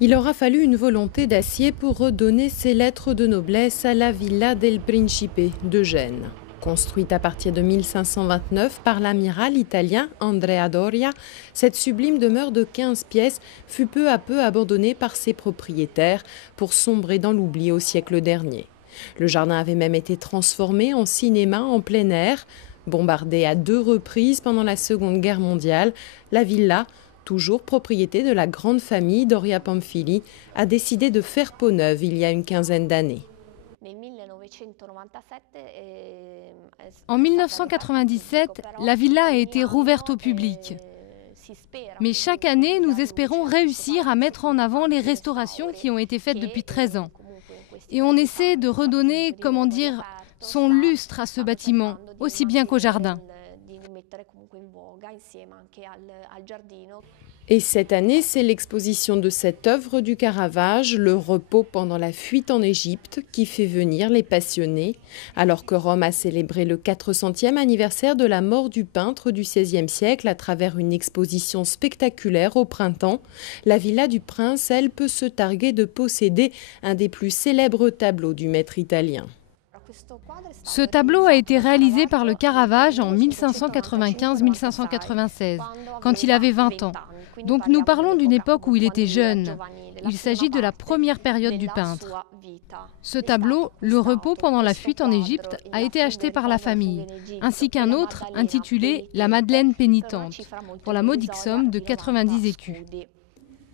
Il aura fallu une volonté d'acier pour redonner ses lettres de noblesse à la Villa del Principe de Gênes. Construite à partir de 1529 par l'amiral italien Andrea Doria, cette sublime demeure de 15 pièces fut peu à peu abandonnée par ses propriétaires pour sombrer dans l'oubli au siècle dernier. Le jardin avait même été transformé en cinéma en plein air. Bombardée à 2 reprises pendant la Seconde Guerre mondiale, la villa, toujours propriété de la grande famille Doria Pamphili, a décidé de faire peau neuve il y a une quinzaine d'années. En 1997, la villa a été rouverte au public. Mais chaque année, nous espérons réussir à mettre en avant les restaurations qui ont été faites depuis 13 ans. Et on essaie de redonner, son lustre à ce bâtiment, aussi bien qu'au jardin. Et cette année, c'est l'exposition de cette œuvre du Caravage, Le repos pendant la fuite en Égypte, qui fait venir les passionnés. Alors que Rome a célébré le 400e anniversaire de la mort du peintre du XVIe siècle à travers une exposition spectaculaire au printemps, la Villa du Prince, elle, peut se targuer de posséder un des plus célèbres tableaux du maître italien. Ce tableau a été réalisé par le Caravage en 1595-1596, quand il avait 20 ans. Donc nous parlons d'une époque où il était jeune. Il s'agit de la première période du peintre. Ce tableau, Le repos pendant la fuite en Égypte, a été acheté par la famille, ainsi qu'un autre intitulé La Madeleine pénitente, pour la modique somme de 90 écus.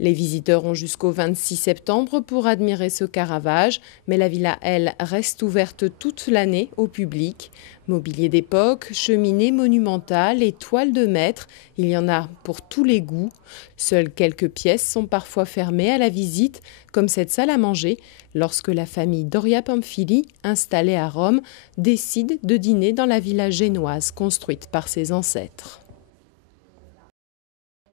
Les visiteurs ont jusqu'au 26 septembre pour admirer ce Caravage, mais la villa, elle, reste ouverte toute l'année au public. Mobilier d'époque, cheminées monumentales et toiles de maître, il y en a pour tous les goûts. Seules quelques pièces sont parfois fermées à la visite, comme cette salle à manger, lorsque la famille Doria Pamphili, installée à Rome, décide de dîner dans la villa génoise construite par ses ancêtres.